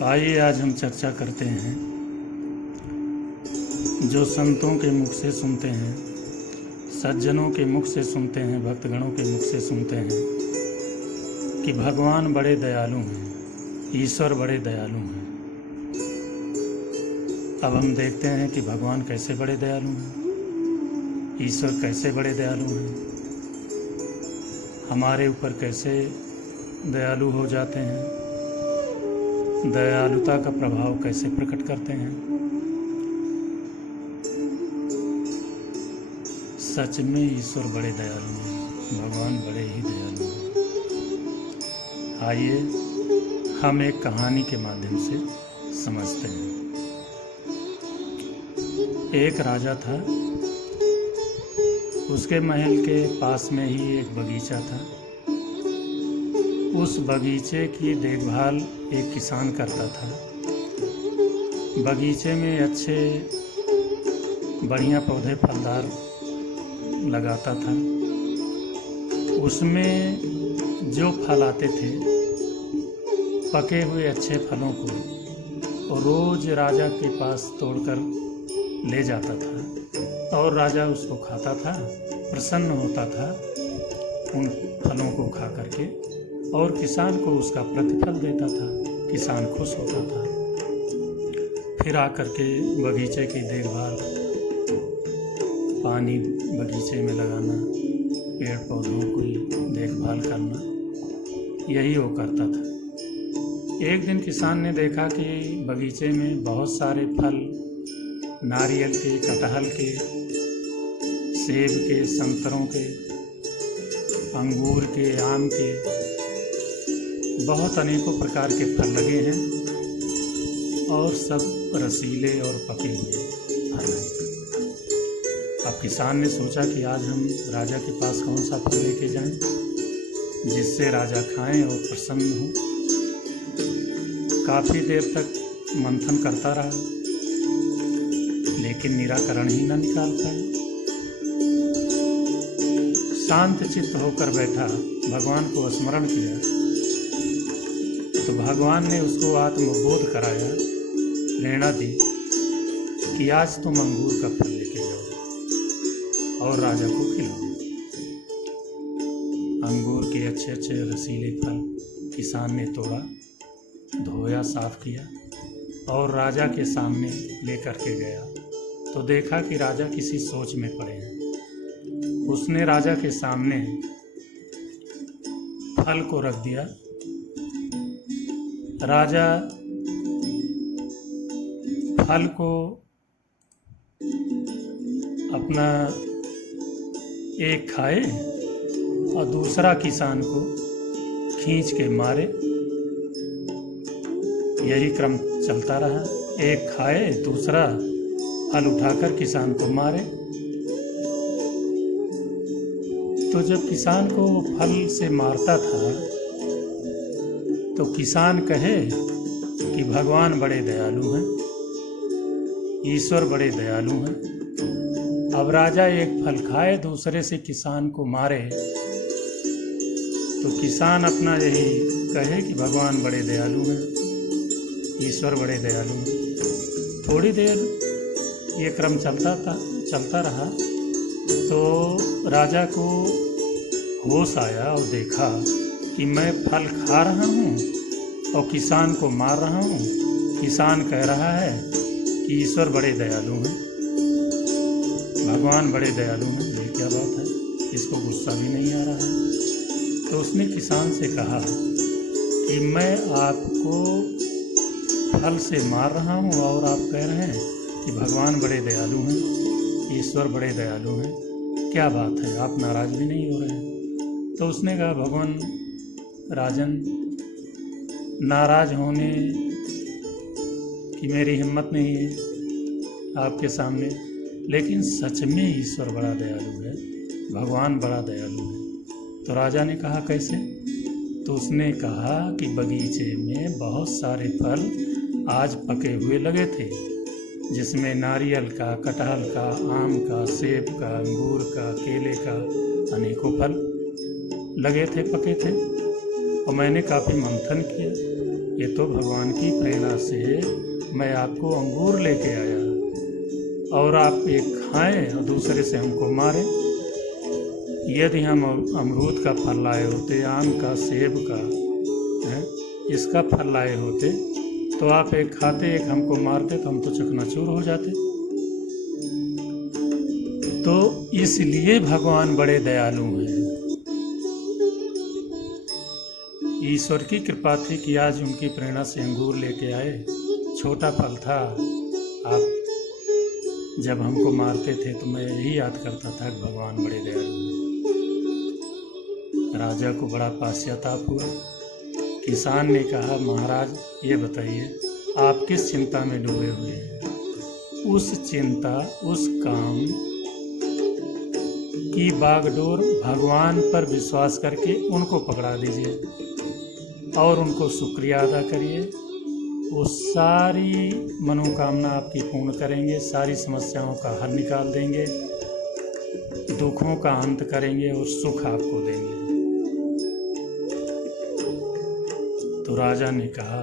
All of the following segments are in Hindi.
तो आइए आज हम चर्चा करते हैं जो संतों के मुख से सुनते हैं, सज्जनों के मुख से सुनते हैं, भक्तगणों के मुख से सुनते हैं कि भगवान बड़े दयालु हैं, ईश्वर बड़े दयालु हैं। अब हम देखते हैं कि भगवान कैसे बड़े दयालु हैं, ईश्वर कैसे बड़े दयालु हैं, हमारे ऊपर कैसे दयालु हो जाते हैं, दयालुता का प्रभाव कैसे प्रकट करते हैं। सच में ईश्वर बड़े दयालु हैं, भगवान बड़े ही दयालु हैं। आइए हम एक कहानी के माध्यम से समझते हैं। एक राजा था, उसके महल के पास में ही एक बगीचा था। उस बगीचे की देखभाल एक किसान करता था। बगीचे में अच्छे बढ़िया पौधे फलदार लगाता था। उसमें जो फल आते थे, पके हुए अच्छे फलों को रोज राजा के पास तोड़कर ले जाता था और राजा उसको खाता था, प्रसन्न होता था उन फलों को खा करके, और किसान को उसका प्रतिफल देता था। किसान खुश होता था। फिर आकर के बगीचे की देखभाल, पानी बगीचे में लगाना, पेड़ पौधों की देखभाल करना, यही वो करता था। एक दिन किसान ने देखा कि बगीचे में बहुत सारे फल, नारियल के, कटहल के, सेब के, संतरों के, अंगूर के, आम के, बहुत अनेकों प्रकार के फल लगे हैं और सब रसीले और पके हुए फल हैं। अब किसान ने सोचा कि आज हम राजा के पास कौन सा फल लेके जाएं जिससे राजा खाएं और प्रसन्न हो। काफ़ी देर तक मंथन करता रहा, लेकिन निराकरण ही न निकाल पाया। शांत चित्त होकर बैठा, भगवान को स्मरण किया तो भगवान ने उसको आत्मबोध कराया, प्रेरणा दी कि आज तुम अंगूर का फल लेके जाओ और राजा को खिलाओ। अंगूर के अच्छे अच्छे रसीले फल किसान ने तोड़ा, धोया, साफ किया और राजा के सामने लेकर के गया तो देखा कि राजा किसी सोच में पड़े हैं। उसने राजा के सामने फल को रख दिया। राजा फल को अपना एक खाए और दूसरा किसान को खींच के मारे। यही क्रम चलता रहा। एक खाए, दूसरा फल उठाकर किसान को मारे। तो जब किसान को फल से मारता था तो किसान कहे कि भगवान बड़े दयालु हैं, ईश्वर बड़े दयालु हैं। अब राजा एक फल खाए, दूसरे से किसान को मारे तो किसान अपना यही कहे कि भगवान बड़े दयालु हैं, ईश्वर बड़े दयालु हैं। थोड़ी देर ये क्रम चलता रहा तो राजा को होश आया और देखा कि मैं फल खा रहा हूँ और किसान को मार रहा हूँ। किसान कह रहा है कि ईश्वर बड़े दयालु हैं, भगवान बड़े दयालु हैं। ये क्या बात है? इसको गुस्सा भी नहीं आ रहा है। तो उसने किसान से कहा कि मैं आपको फल से मार रहा हूँ और आप कह रहे हैं कि भगवान बड़े दयालु हैं, ईश्वर बड़े दयालु हैं। क्या बात है? आप नाराज़ भी नहीं हो रहे हैं? तो उसने कहा, भगवान राजन, नाराज़ होने की मेरी हिम्मत नहीं है आपके सामने, लेकिन सच में ईश्वर बड़ा दयालु है, भगवान बड़ा दयालु है। तो राजा ने कहा, कैसे? तो उसने कहा कि बगीचे में बहुत सारे फल आज पके हुए लगे थे, जिसमें नारियल का, कटहल का, आम का, सेब का, अंगूर का, केले का, अनेकों फल लगे थे, पके थे। और मैंने काफ़ी मंथन किया, ये तो भगवान की प्रेरणा से मैं आपको अंगूर लेके आया और आप एक खाएं और दूसरे से हमको मारें। यदि हम अमरूद का फल लाए होते, आम का, सेब का, इसका फल लाए होते तो आप एक खाते एक हमको मारते तो हम तो चकनाचूर हो जाते। तो इसलिए भगवान बड़े दयालु हैं। ईश्वर की कृपा थी कि आज उनकी प्रेरणा से अंगूर लेके आए। छोटा फल था, आप जब हमको मारते थे तो मैं यही याद करता था कि भगवान बड़े दयालु हैं। राजा को बड़ा पश्चाताप हुआ। किसान ने कहा, महाराज ये बताइए आप किस चिंता में डूबे हुए हैं? उस चिंता, उस काम की बागडोर भगवान पर विश्वास करके उनको पकड़ा दीजिए और उनको शुक्रिया अदा करिए। वो सारी मनोकामना आपकी पूर्ण करेंगे, सारी समस्याओं का हल निकाल देंगे, दुखों का अंत करेंगे और सुख आपको देंगे। तो राजा ने कहा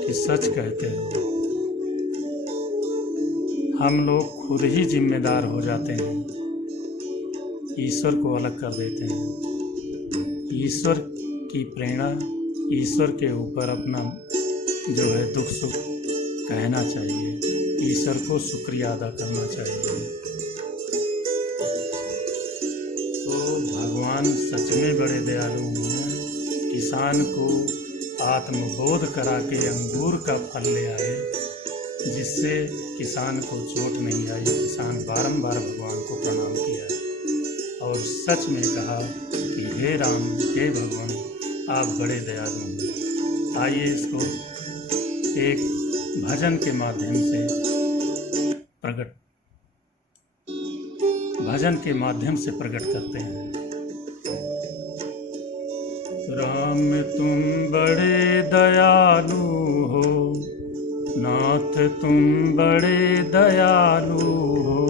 कि सच कहते हो, हम लोग खुद ही जिम्मेदार हो जाते हैं, ईश्वर को अलग कर देते हैं। ईश्वर की प्रेरणा, ईश्वर के ऊपर अपना जो है दुख सुख कहना चाहिए, ईश्वर को शुक्रिया अदा करना चाहिए। तो भगवान सच में बड़े दयालु हैं। किसान को आत्मबोध करा के अंगूर का फल ले आए जिससे किसान को चोट नहीं आई। किसान बारंबार भगवान को प्रणाम किया और सच में कहा कि हे राम, हे भगवान, आप बड़े दयालु हैं। आइए इसको एक भजन के माध्यम से प्रकट करते हैं। राम तुम बड़े दयालु हो, नाथ तुम बड़े दयालु हो।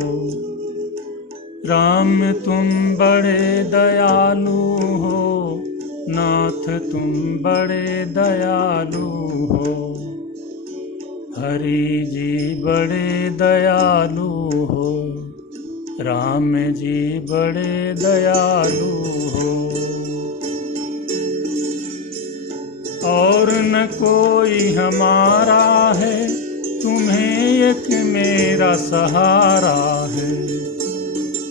राम तुम बड़े दयालु हो, नाथ तुम बड़े दयालु हो। हरि जी बड़े दयालु हो, राम जी बड़े दयालु हो। और न कोई हमारा है, तुम्हें एक मेरा सहारा है।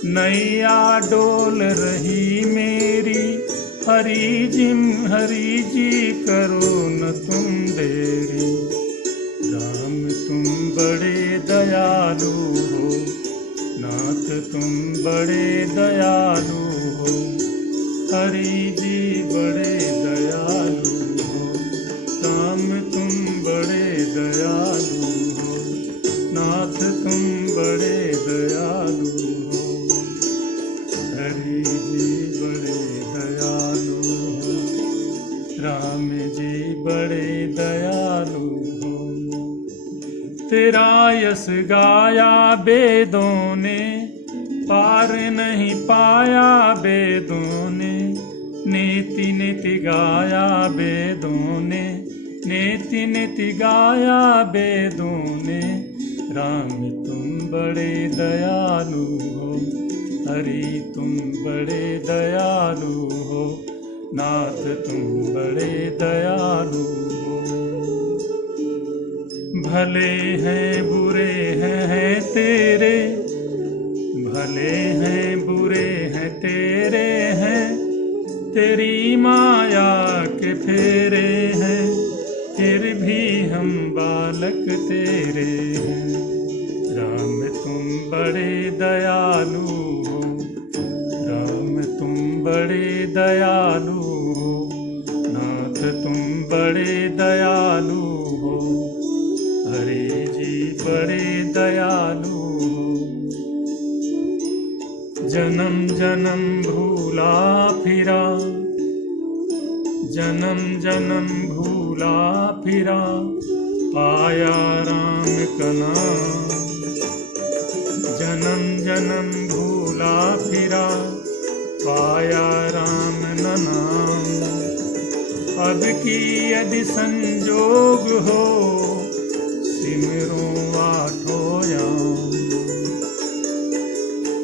नैया डोल रही मेरी, हरि जी करो न तुम देरी। राम तुम बड़े दयालु हो, नाथ तुम बड़े दयालु हो। हरि जी बड़े दयालु हो, राम तुम बड़े दयालु हो। नाथ तुम बड़े दयालु हो, हरि जी बड़े दयालु हो। राम जी बड़े दयालु हो। तेरा यश गाया वेदों ने, पार नहीं पाया वेदों ने। नीति नीति गाया वेदों ने, नीति नीति गाया वेदों ने। राम तुम बड़े दयालु हो, हरि तुम बड़े दयालु हो। नाथ तुम बड़े दयालु हो। भले हैं बुरे हैं तेरे, भले हैं बुरे हैं तेरे हैं। तेरी माया के फेरे हैं, फिर भी हम बालक तेरे हैं। राम तुम बड़े दयालु हो, राम तुम बड़े दयालु हो। नाथ तुम बड़े दयालु हो, हरि जी बड़े दयालु हो। जन्म जन्म भूला फिरा, जन्म जन्म भूला फिरा। पाया राम का नाम, जन्म जन्म भूला फिरा। पाया राम नाम। अब की यदि संजोग हो, सिमरूं आठों याम।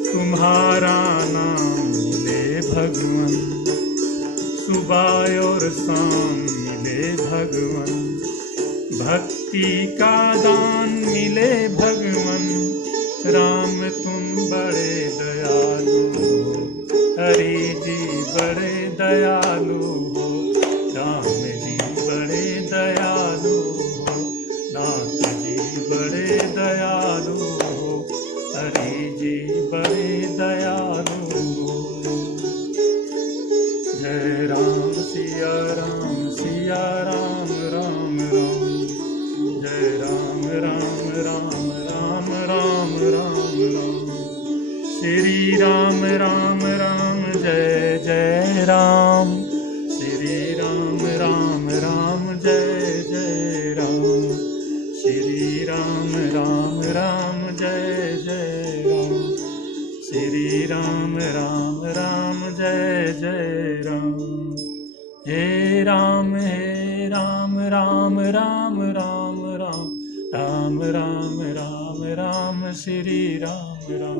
तुम्हारा नाम मिले भगवन, सुबह और शाम मिले भगवन। भक्ति का दान मिले भगवन, राम तुम बड़े दयालु हो। हरि जी बड़े दयालु हो, राम जी बड़े दयालु हो। नाथ जी बड़े दयालु हो, हरि जी बड़े दयालु हो। जय राम सिया राम सिया राम राम राम। जय राम राम राम राम राम राम राम। श्री राम राम राम जय जय राम। श्री राम राम राम जय जय राम। श्री राम राम राम जय जय राम। श्री राम राम राम जय जय राम। हे राम राम राम राम राम राम राम राम राम श्री राम राम।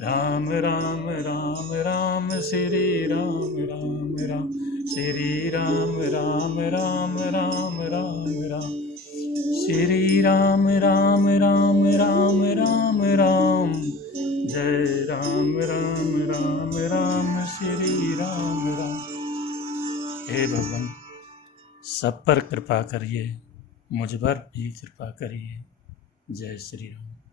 राम राम राम राम श्री राम राम राम। श्री राम राम राम राम राम राम। श्री राम राम राम राम राम राम। जय राम राम राम राम श्री राम राम। हे भगवान, सब पर कृपा करिए, मुझ पर भी कृपा करिए। जय श्री राम।